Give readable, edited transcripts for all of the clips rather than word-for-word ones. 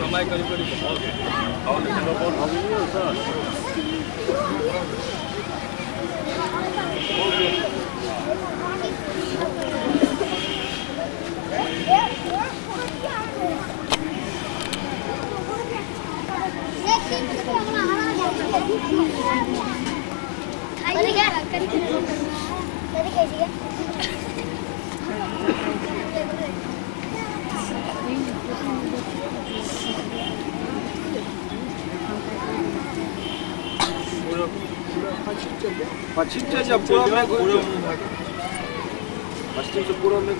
समय करीब करीब और बहुत भाभी नहीं सर पश्चिम से पूर्व में पश्चिम से पूर्व में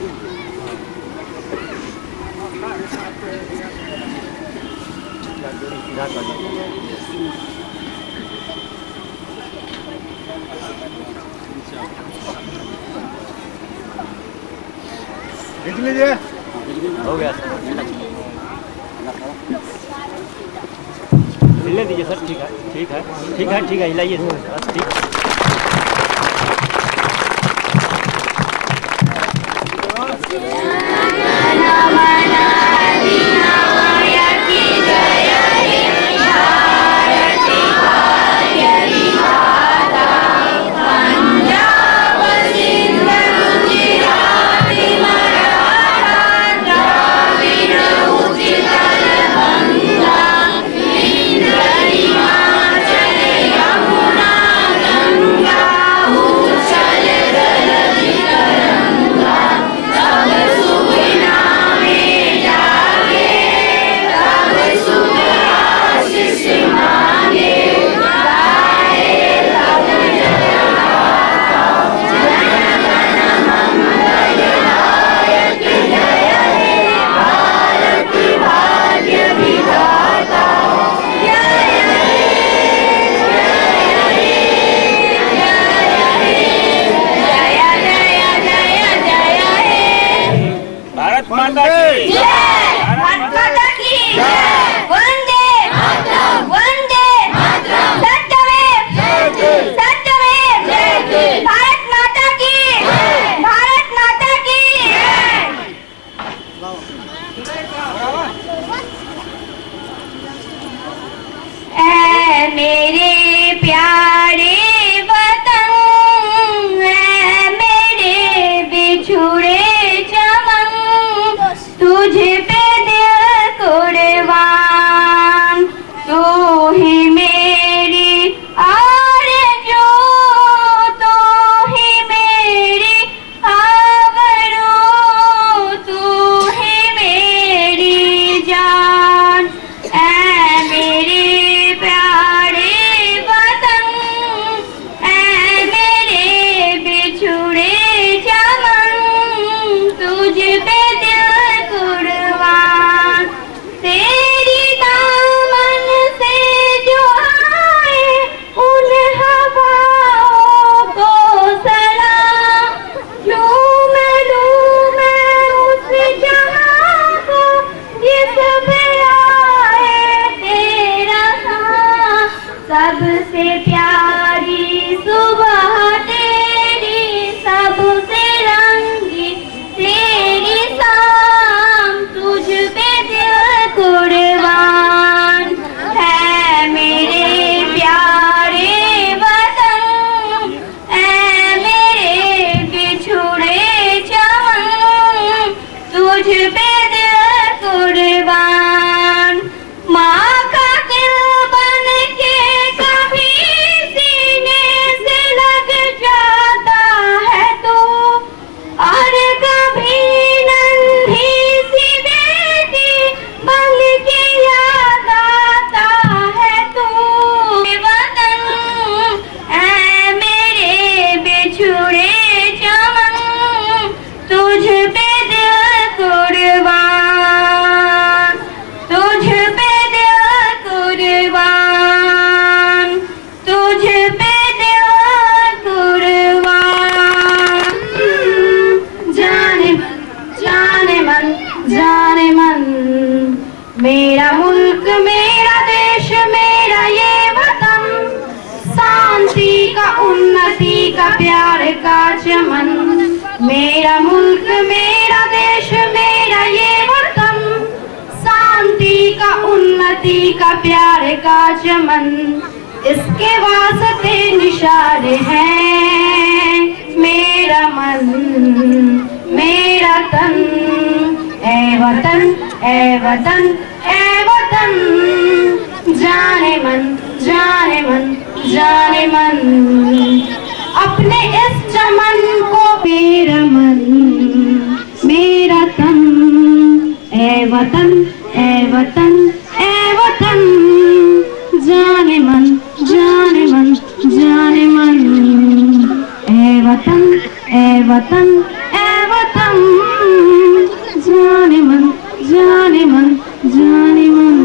देख लीजिए हो गया ले दीजिए सर। ठीक है ठीक है ठीक है ठीक है हिलाइए सर। ठीक है मेरा मुल्क मेरा देश मेरा ये वतन, शांति का उन्नति का प्यार का चमन। मेरा मुल्क मेरा देश मेरा ये वतन, का प्यार का चमन, इसके वास्ते निशान है मेरा मन मेरा तन। ए वतन ए वतन ए वतन, जाने मन जाने मन जाने मन, अपने इस चमन को मेरा मन मेरा तन। ए वतन ए वतन ए वतन, जाने मन जाने मन जाने मन। ए वतन ए वतन ए वतन, जाने मन जाने मन जाने मन।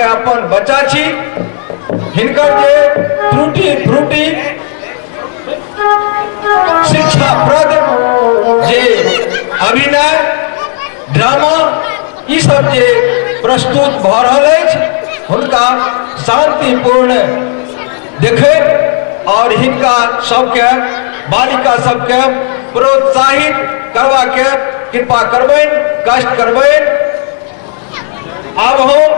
अपन बच्चा छी, हिनकर जे त्रुटि त्रुटि शिक्षाप्रद जे अभिनय ड्रामा ई सब जे प्रस्तुत भ रहल अछि, हुनका शांतिपूर्ण देखैत और हिनका सबके बालिका सबके प्रोत्साहित करवा के कृपा करबैन, कष्ट करबैन। आब हम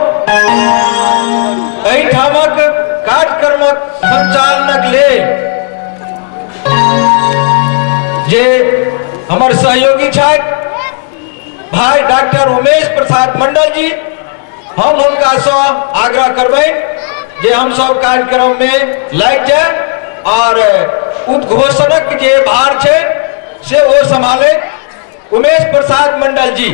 एहिठामक कार्यक्रमक संचालनक लेल जे हमर सहयोगी छथि भाई डॉक्टर उमेश प्रसाद मंडल जी, हम हुनका से आग्रह करबै जे हम सब कार्यक्रम में लागि जाए और उद्घोषणक जे भार छै से वो संभाले। उमेश प्रसाद मंडल जी।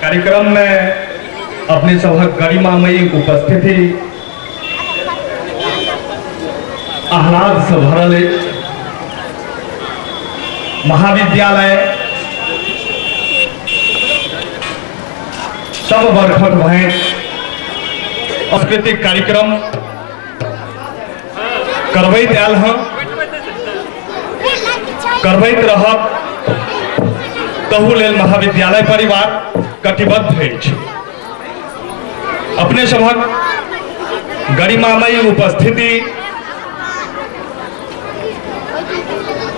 कार्यक्रम में अपने सभक गरिमामयी उपस्थिति आह्लाद से भरल महाविद्यालय सब वर्षक भय सांस्कृतिक कार्यक्रम करबैत आयल हँ, करबैत रहब। तहु लेल महाविद्यालय परिवार कटिबद्ध अछि। अपने सभक गरिमामयी उपस्थिति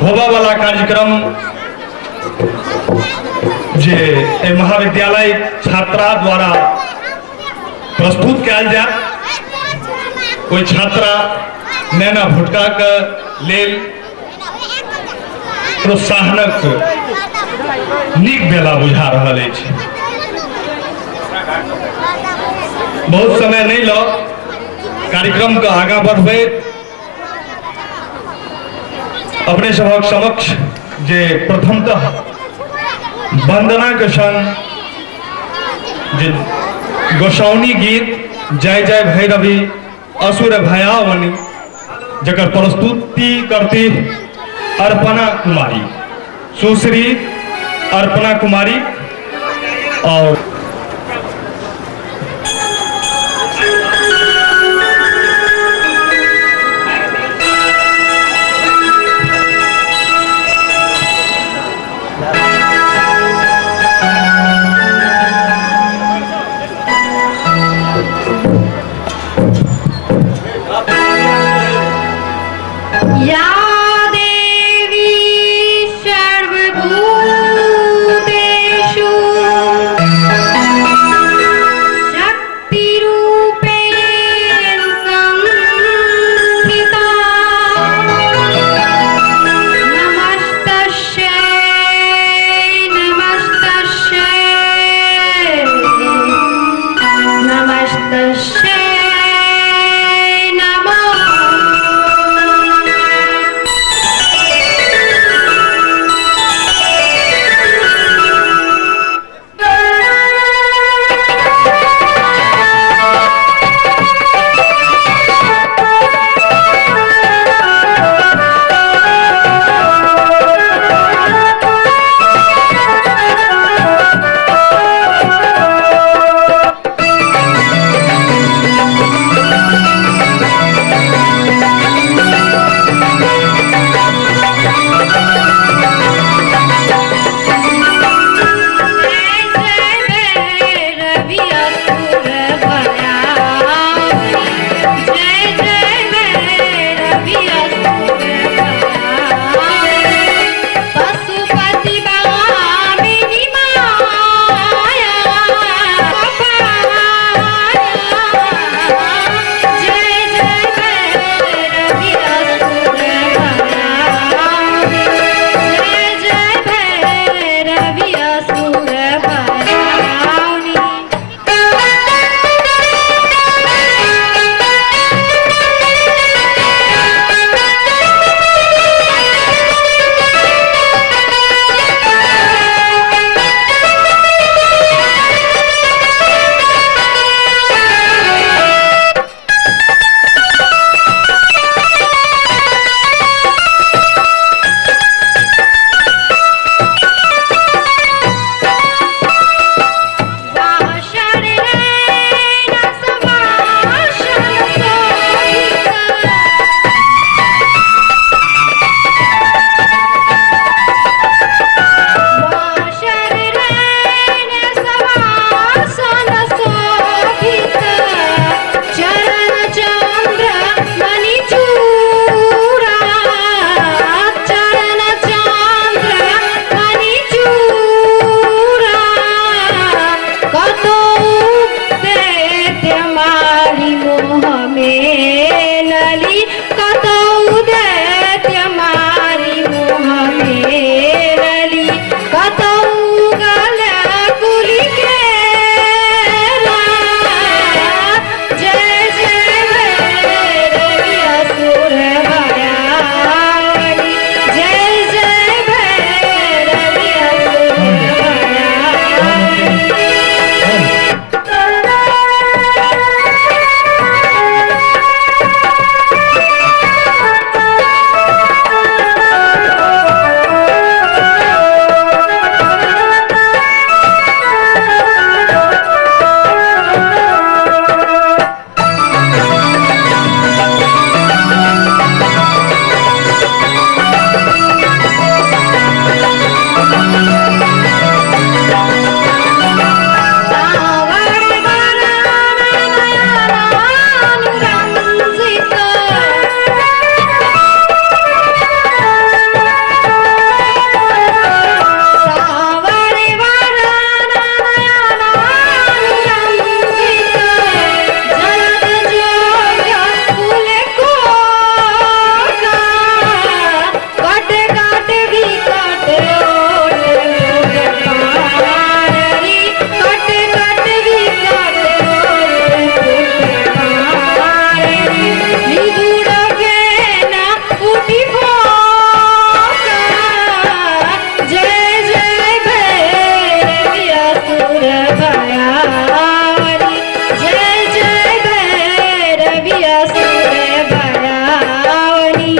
होबा वाला कार्यक्रम जे महाविद्यालय छात्रा द्वारा प्रस्तुत कयल जाय, कोई छात्रा नैना भुटका के लेल प्रोत्साहनक नीक बेला बुझा रहल अछि। बहुत समय नहीं लो कार्यक्रम का आगा बढ़बे अपने सभक समक्ष जे प्रथमतः वंदना के संग जे गोसाउनी गीत जय जय भैरवी असुर भयावनी जकर प्रस्तुति करती अर्पणा कुमारी, सुश्री अर्पणा कुमारी। और सर्वभूतेषु में लली कतौ दैत्य मारी मोह में लली कतौ गल कुली के जय जय भैरवी असुर भयावनी जय जय भैरवी असुर भयावनी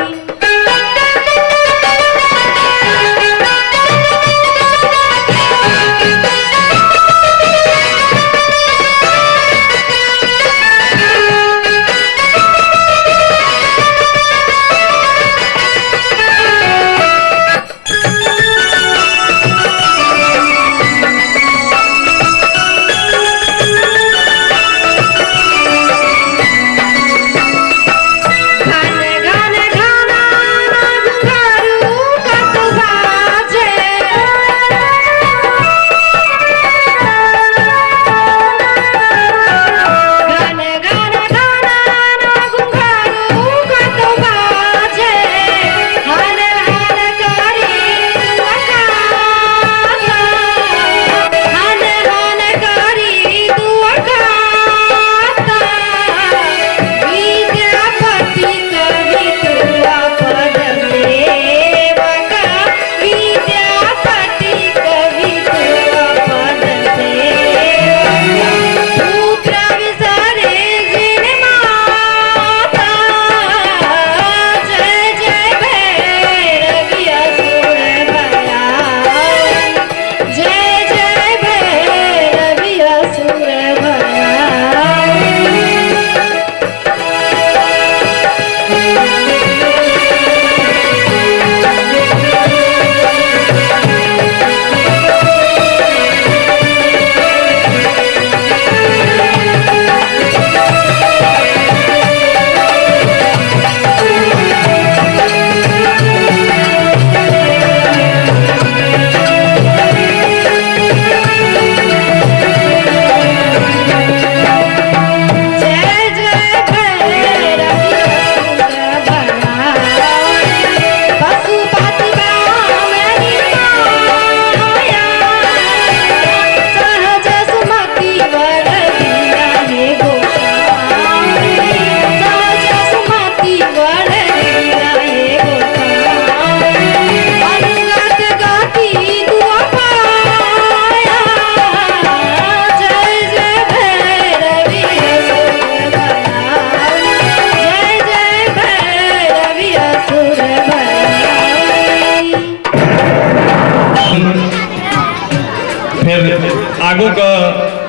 आगू का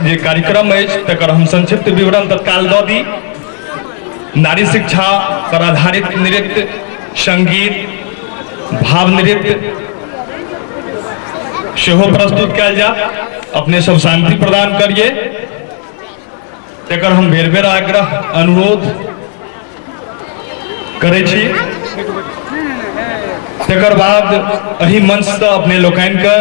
जे कार्यक्रम है तकर हम संक्षिप्त विवरण तत्काल दऽ दी। नारी शिक्षा पर आधारित नृत्य, संगीत, भाव नृत्य सेहो प्रस्तुत कयल जा। अपने सब शांति प्रदान करिए, तकर हम बेर बेर आग्रह अनुरोध करे छी। तकर बाद एही मंच से अपने लोकनि के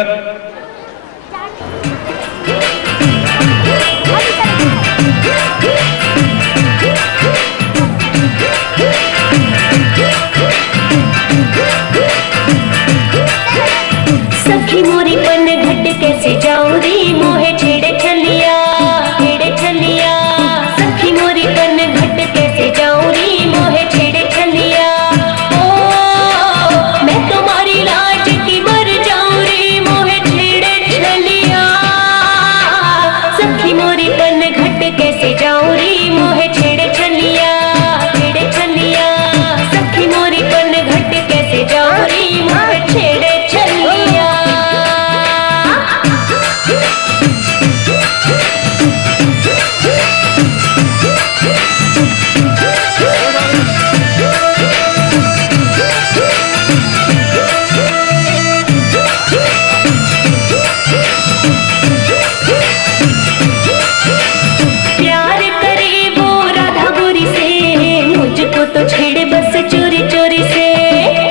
तो छेड़े बस चोरी चोरी से,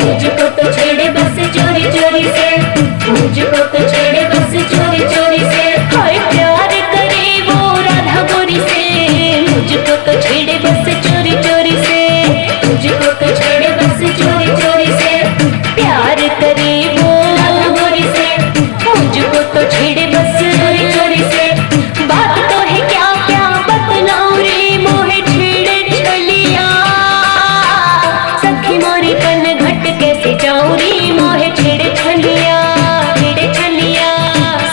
मुझको तो छेड़े बस चोरी चोरी से, मुझको तो छेड़े बस चोरी चोरी से। हाय प्यार करे वो राधा गोरी से, मुझको तो छेड़े बस चोरी चोरी से, मुझको तो छेड़े बस चोरी चोरी से। प्यार करे वो राधा गोरी से, मुझको तो छेड़े बस चोरी चोरी से। बात तो है क्या क्या बतलाऊं रे मोहे छेड़े छलिया, सखी मोरी कन घट कैसे जाऊं रे मोहे छेड़े छलिया, छेड़े छलिया।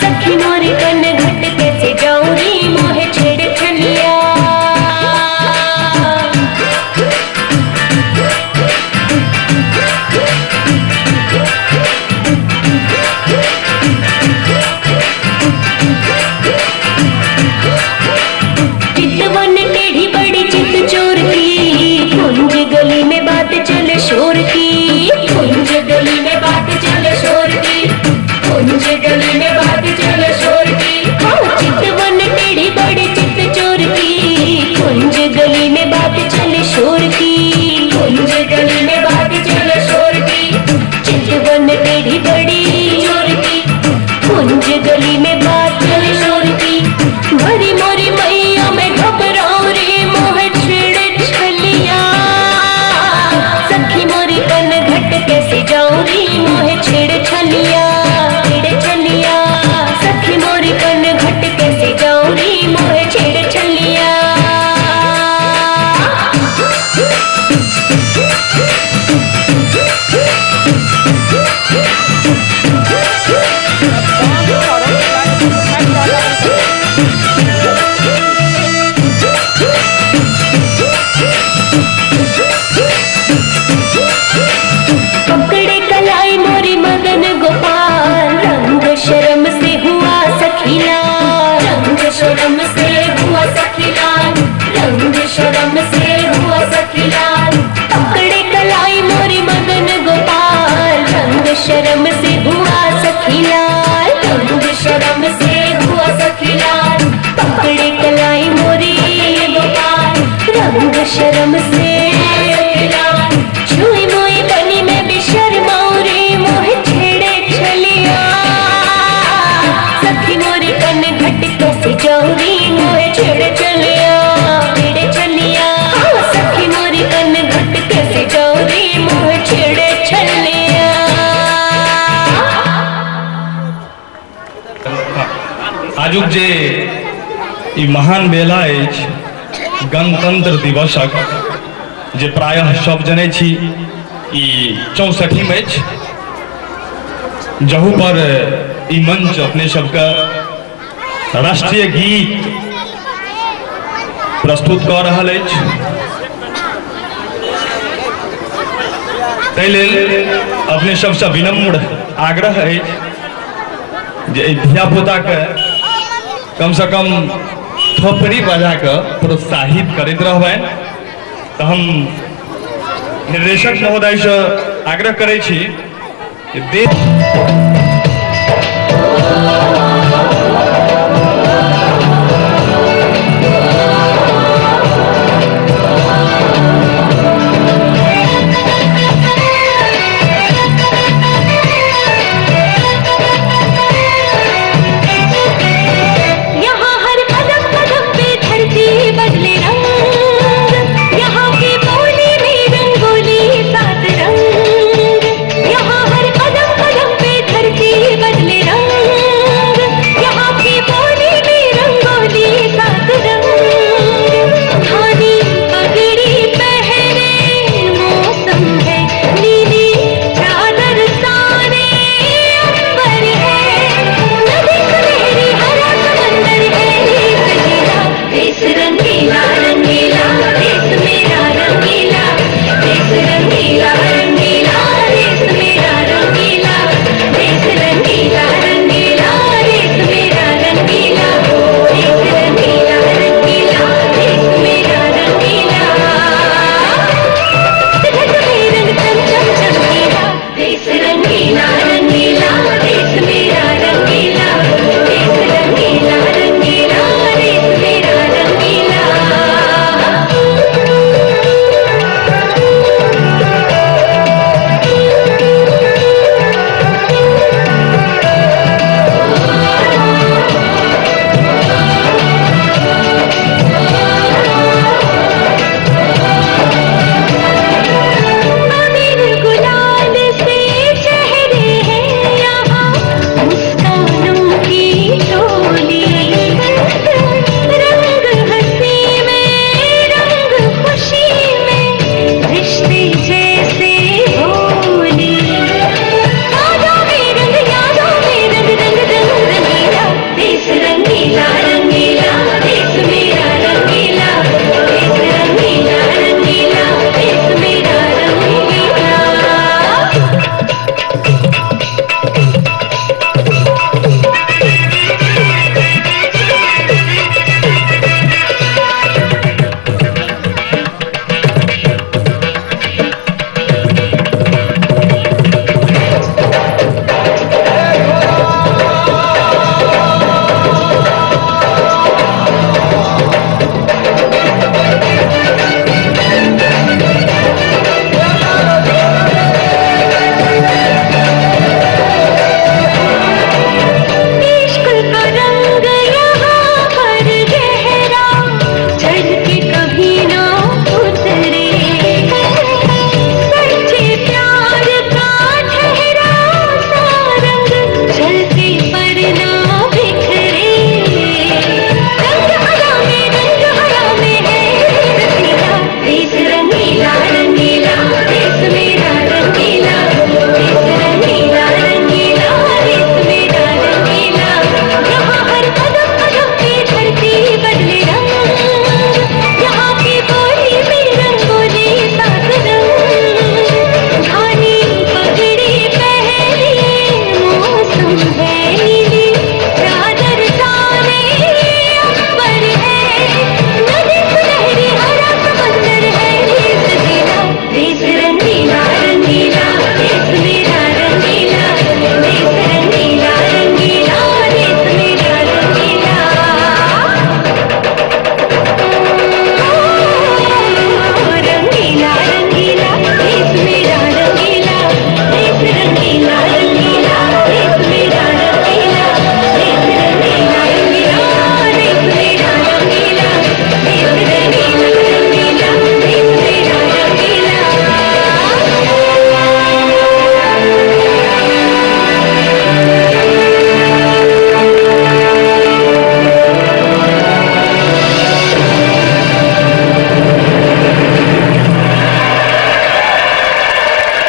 सखी मोरी कन घट कैसे जाऊं रे मोहे छेड़े छलिया। चितवन टेढ़ी बड़ी चित चोर की, कुंज गली में बात चले शोर की, कुंज गली में बात चले शोर की, कुंज गली में बात चले शोर की। हाँ चितवन टेढ़ी बड़ी चित चोर की, कुंज गली में बात चले शोर की, कुंज गली में बात चले शोर की। चितवन टेढ़ी बड़ी चोर की, कुंज गली में बात चले शोर की। भरी मोरी मैया में घबराऊं रे मोहे छेड़े छलिया, सखी मोरी कन घट कैसे जाऊं रे मोहे छेड़े छलिया, छेड़े छलिया। सखी मोरी कन घट कैसे जाऊं रे मोहे छेड़े छलिया। पकड़े कलाई मोरी मदन गोपाल, रंग शर्म से हुआ सखीला, रंग शर्म से हुआ सखीला, रंग शर्म से हुआ सखीला। पकड़े कलाई मोरी मदन गोपाल, रंग शर्म से हुआ सखीला, रंग शर्म से हुआ सखीला। पकड़े कलाई मोरी गोपाल, रंग शर्म से छुई मुई बनी में भी शर्माऊं रे मोहे छेड़े छलिया, सखी मोरी कन घट कैसे जाऊं रे मोहे छेड़े छलिया, छेड़े छलिया। हाँ सखी मोरी कन घट कैसे जाऊं रे मोहे छेड़े छलिया। आजुक जे ई महान बेला अछि गणतंत्र दिवसक, जे प्रायः सब जनै छी ई 64 अछि, जहू पर ई मंच अपने सबके राष्ट्रीय गीत प्रस्तुत कऽ रहल अछि। ताहि लेल अपने सबसँ विनम्र आग्रह अछि जे धियापुताके कम से कम थोपड़ी बजा कऽ प्रोत्साहित करैत रहबनि। तो हम निर्देशक महोदय से आग्रह करै छी कि धरती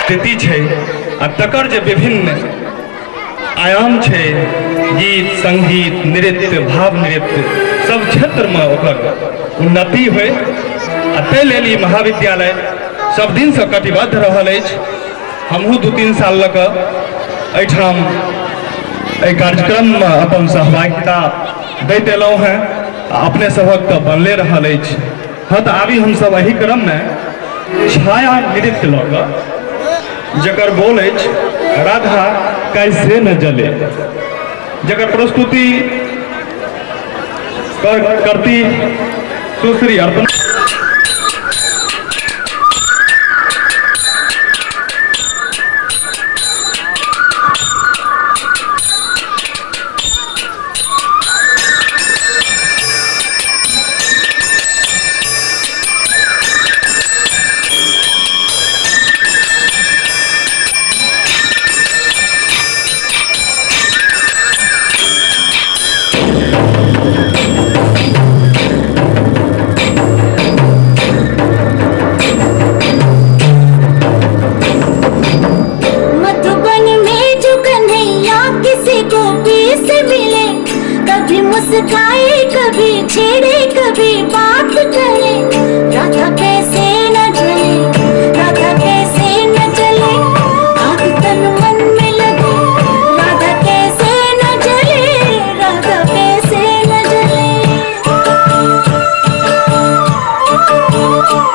स्थिति है आ तकर जे विभिन्न आयाम है, गीत संगीत नृत्य भाव नृत्य सब क्षेत्र में ओकर उन्नति हुए आ ताहि लेल ई महाविद्यालय सब दिन से कटिबद्ध रहल अछि। हमहूँ 2-3 साल लग एहिठाम एहि कार्यक्रम में अपन सहभागिता दैत एलहुँ हैं। अपने सबक तो बनले रहल अछि। हाँ तो आबी हम सब एही क्रम में छाया नृत्य लऽ कऽ जकर बोल अछि राधा कैसे न जले, जकर प्रस्तुति करती सुश्री अर्पण।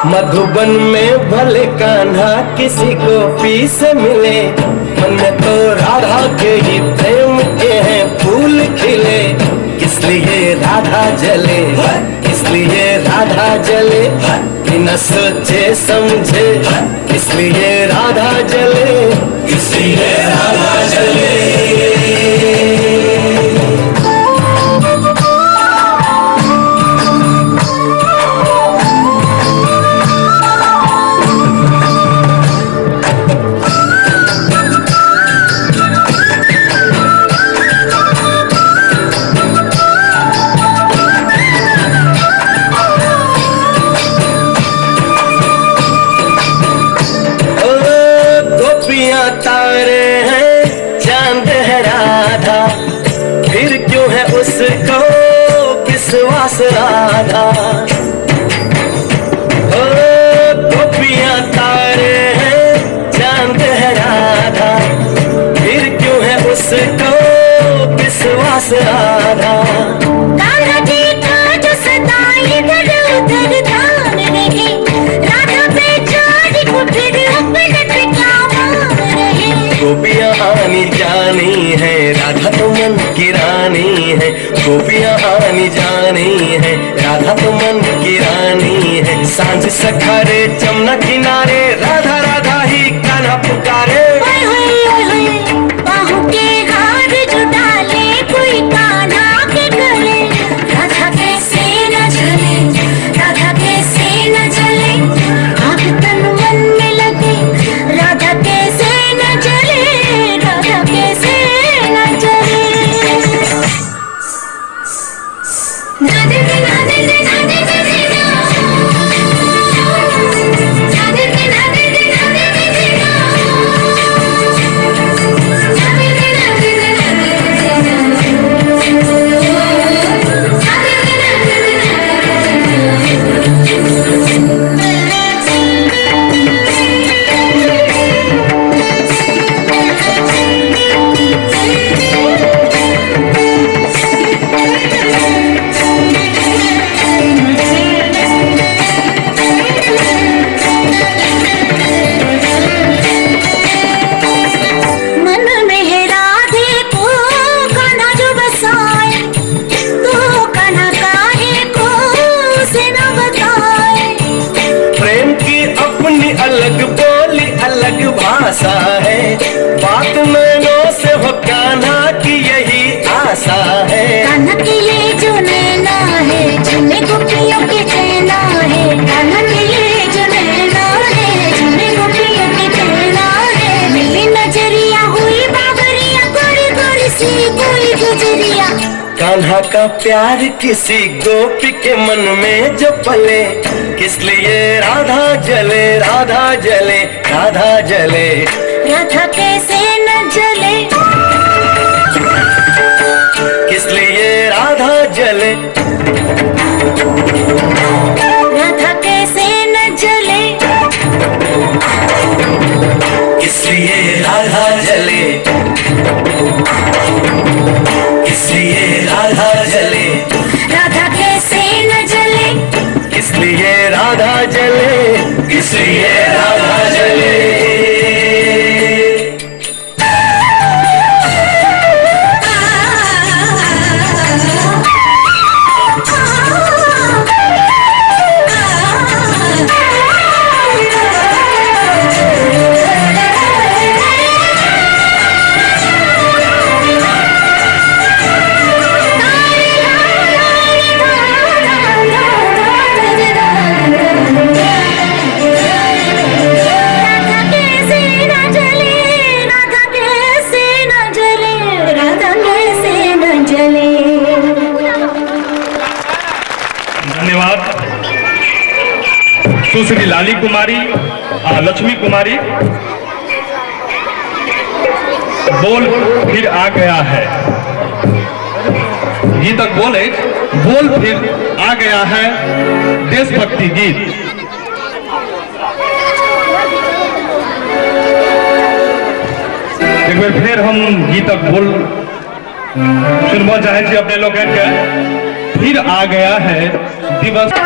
मधुबन में भले कान्हा किसी को पी से मिले, मन में तो राधा के ही प्रेम के हैं फूल खिले। इसलिए राधा जले, इसलिए राधा जले, बिना सोचे समझे इसलिए राधा जले, इसलिए राधा जले। राधा ओ गोपियां तारे हैं, चांद है राधा, फिर क्यों है उसको विश्वास राधा। कान्हा जी का जो सदा इधर उधर ध्यान रहे, राधा बेचारी को फिर अपने ठिकाना रहे। गोपियां आनी जानी है, राधा तो मन की रानी है। गोपियां आनी जानी है, राधा तो मन की रानी है। सांझ सखारे जमुना किनारे, राधा राधा ही कान्हा पुकारे। बाहों के हार जो डाले कोई कान्हा के गले, राधा कैसे न जले, राधा कैसे न जले, आग तन मन में लगे, राधा कैसे न जले, राधा कैसे न जले। आशा है बात नैनों से हो कान्हा की यही आशा है। कान्हा के ये जो नैना है, झूमे गोपियों के चैना है। कान्हा के ये जो नैना है, झूमे गोपियों के चैना है। मिली नजरिया हुई बाबरिया, गोरी गोरी सी कोई गुजरिया। कान्हा का प्यार किसी गोपी के मन में जो पले, किस लिए राधा जले, राधा जले, राधा जले, राधा कैसे न जले, किस लिए राधा जले, राधा कैसे न जले, किस लिए राधा जले, किस लिए राधा जले, राधा कैसे न जले, किस लिए राधा जले, किस लिए राधा जले। सुश्री लाली कुमारी, लक्ष्मी कुमारी। बोल फिर आ गया है, गीतक बोले बोल फिर आ गया है, देशभक्ति गीत। एक बार फिर हम गीतक बोल सुनबो चाहे छी अपने लोग के। फिर आ गया है दिवस।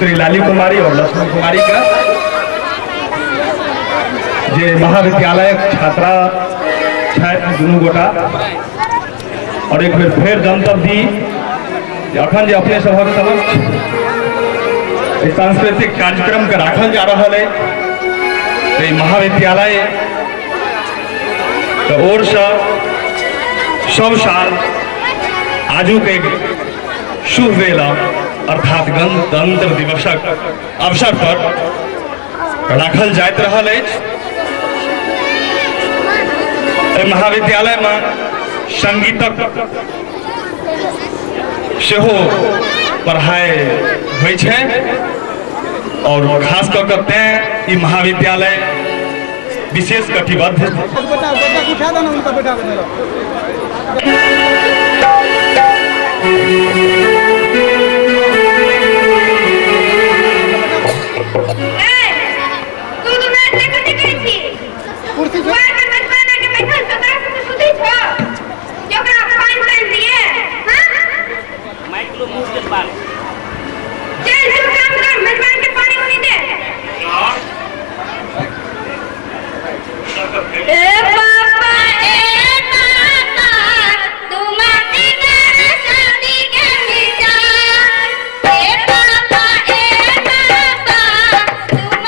पुत्री लाली कुमारी और लक्ष्मण कुमारी का जे महाविद्यालय छात्रा दोनों गोटा और एक बेर फिर जनतब दी अखन जे अपने सभक समक्ष सांस्कृतिक कार्यक्रम के राखल जा रहा है महाविद्यालय ओर से सब साल आजू के शुभ बेला अर्थात गणतंत्र दिवसक अवसर पर राखल जाइत रहल अछि। महाविद्यालय में संगीतक सेहो पढ़ाई होइ छै और खास कर के महाविद्यालय विशेष कटिबद्ध तू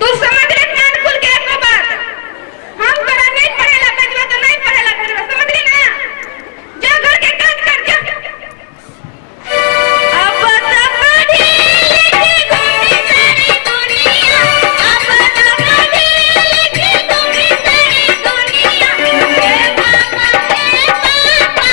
तू समझ ले कान खुल के एको बात। हम तोरा नहीं पढ़ेला भेजबा तो नहीं पढ़ेला भेजबा, समझ ले ना। जा घर के काम कर जा। अब तो पढ़ी लिखी घूमी सारी दुनिया, अब तो पढ़ी लिखी घूमी सारी दुनिया। हे बाबा हे बाबा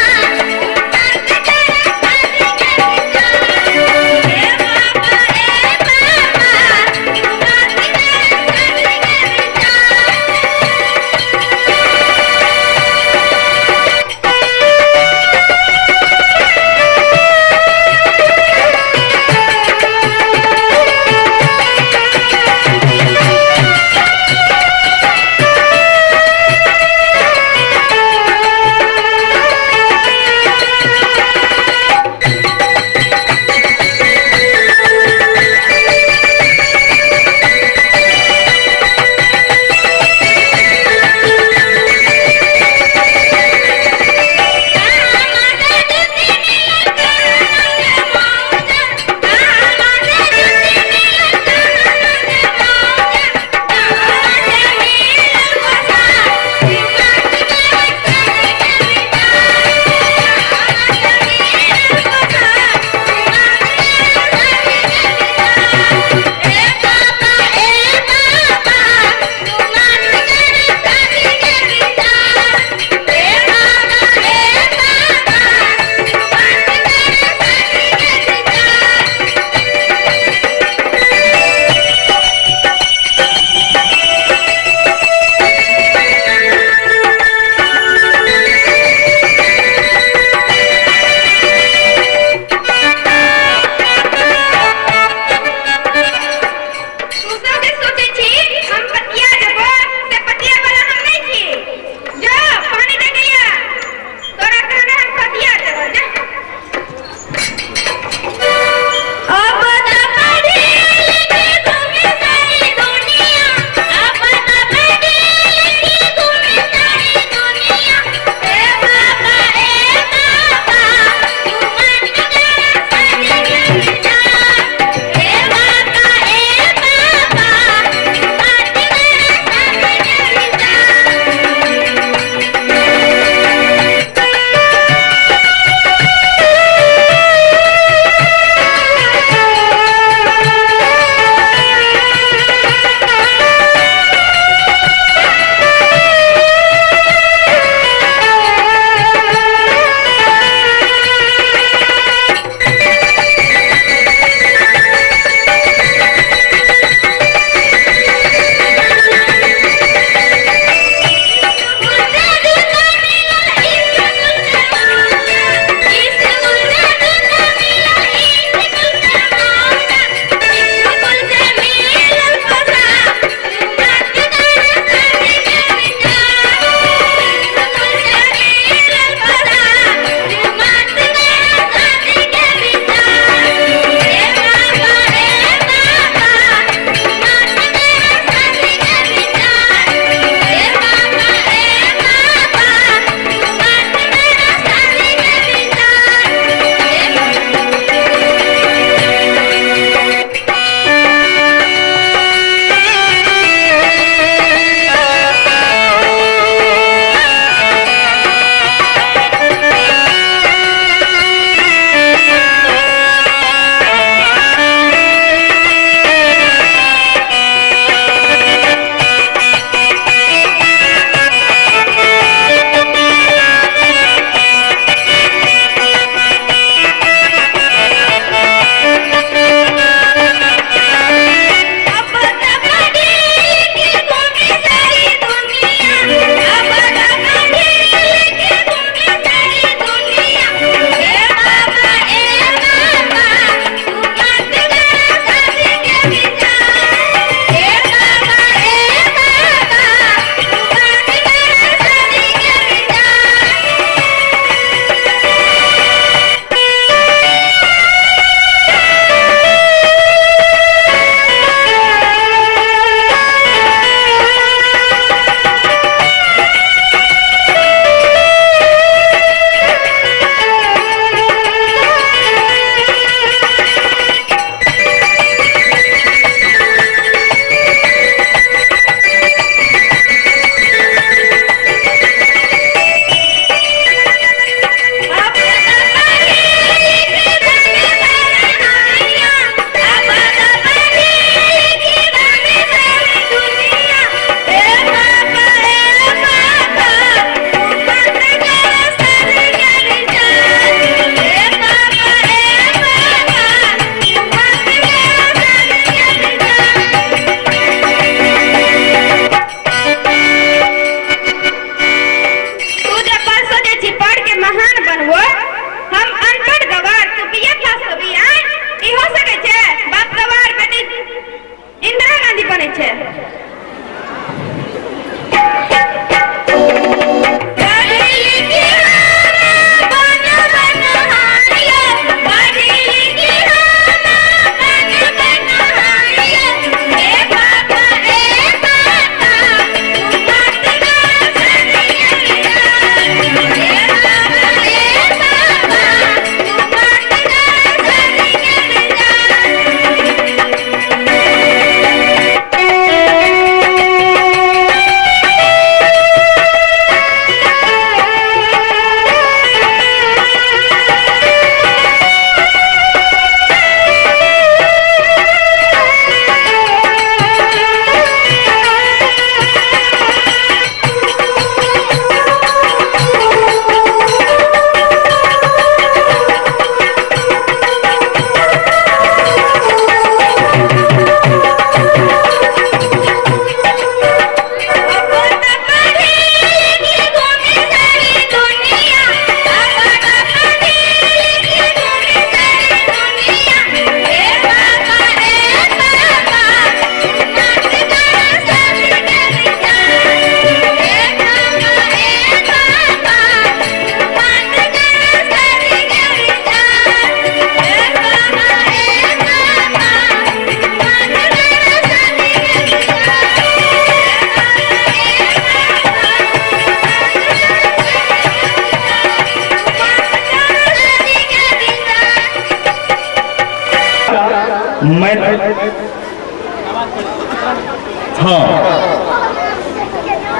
बने छे।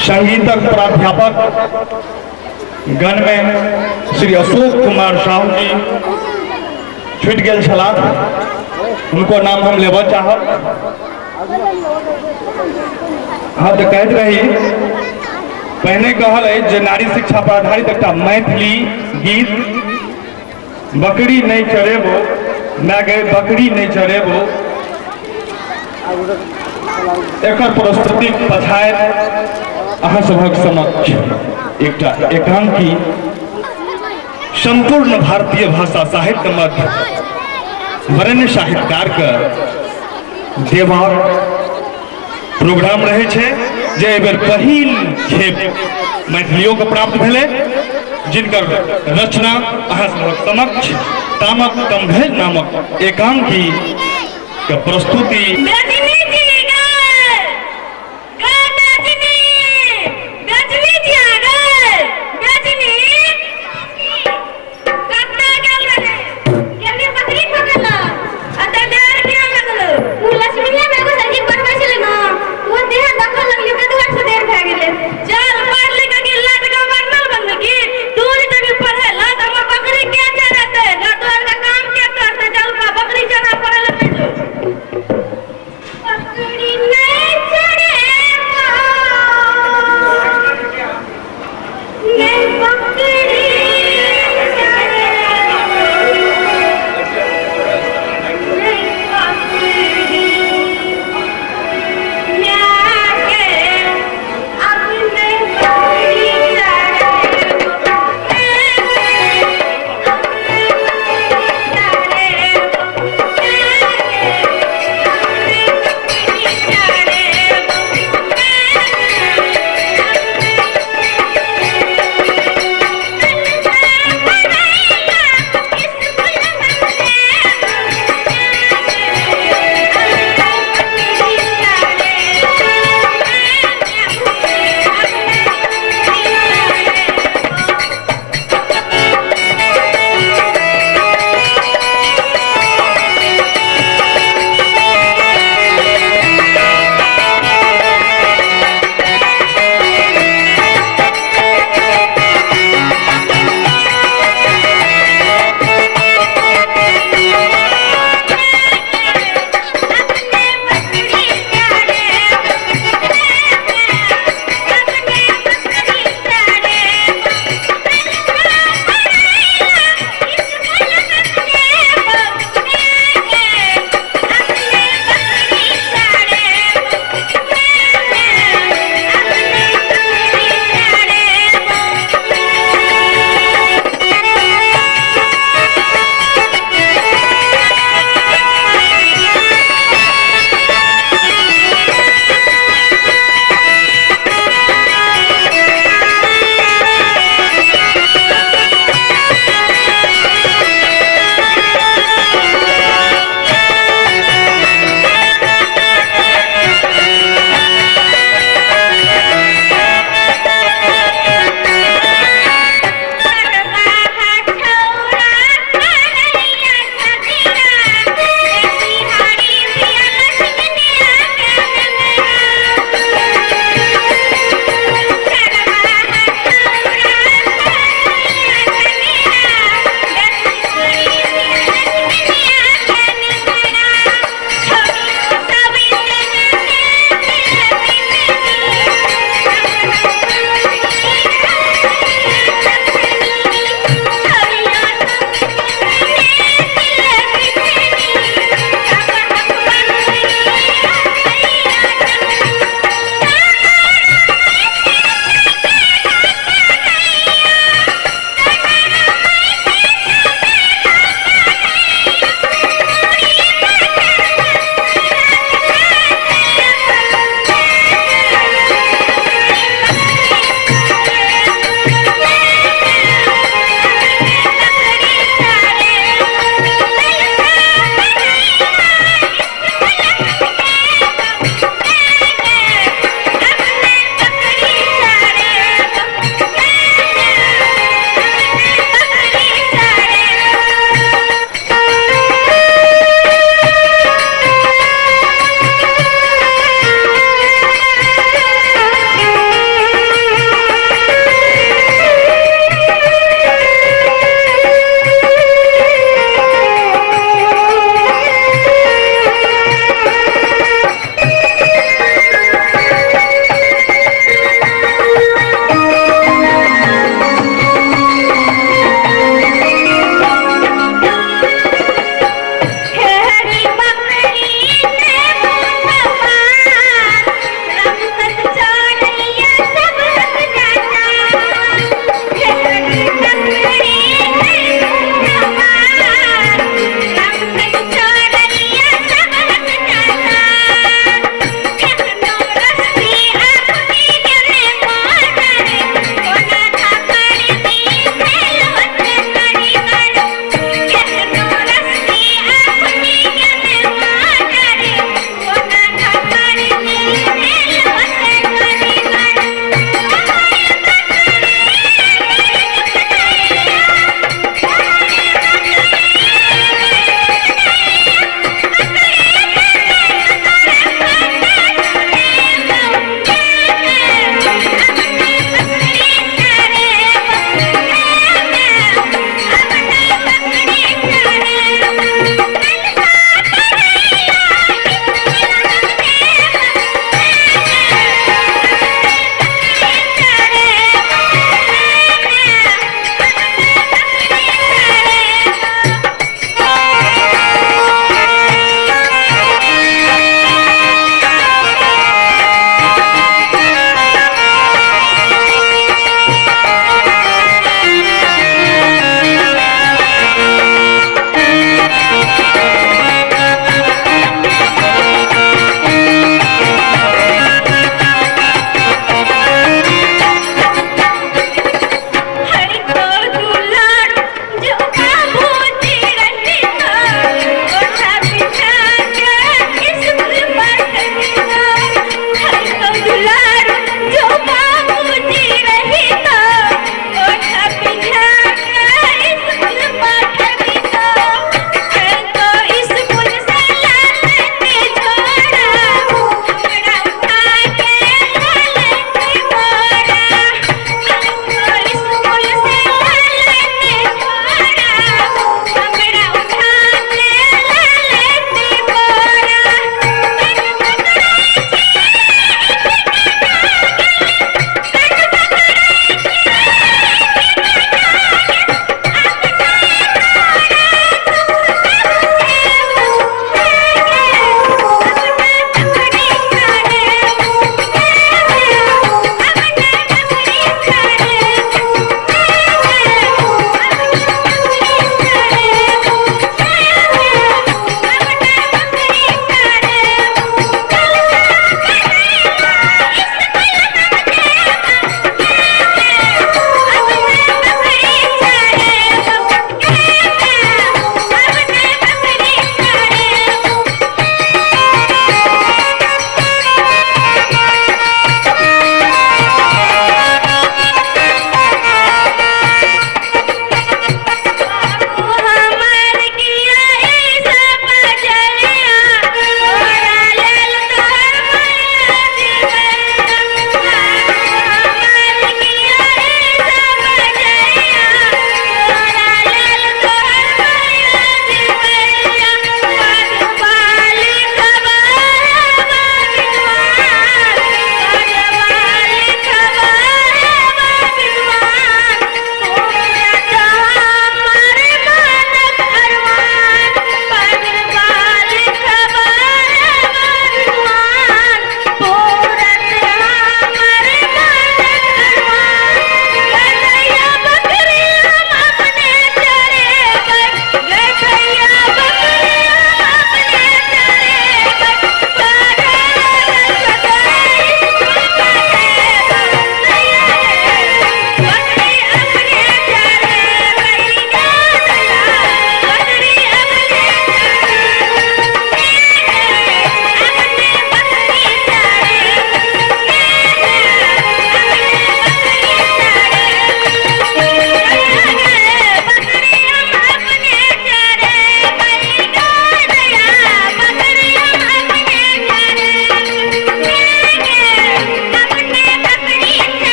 संगीतक प्राध्यापक गण में श्री अशोक कुमार साहू जी छुट गए छलाह, उनको नाम हम लेबऽ चाहब। हाँ तो कहते रही पहले कहल है जे नारी शिक्षा पर आधारित एक मैथिली गीत बकरी नहीं चढ़ेबो मैं गए बकरी नहीं चढ़ेबो एकर प्रस्तुति पछाड़ि अहाँ सभक समक्ष एकटा एकांकी संपूर्ण भारतीय भाषा साहित्य मध्य वरेण्य साहित्यकार के देबार प्रोग्राम रहे छे जे एहि बेर पहिल खेप मैथिलियों के प्राप्त भेले, जिनकर रचना अहाँ सभक समक्ष तामक तमभेद नामक एकांकी के प्रस्तुति। बकरी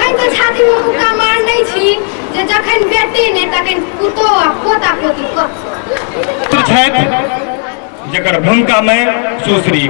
अखन तो छाती में हुक्का मारने छी जे जखन बेटी ने तखन पुतो आ पोता पोती छथि जकर भूमिका में सुश्री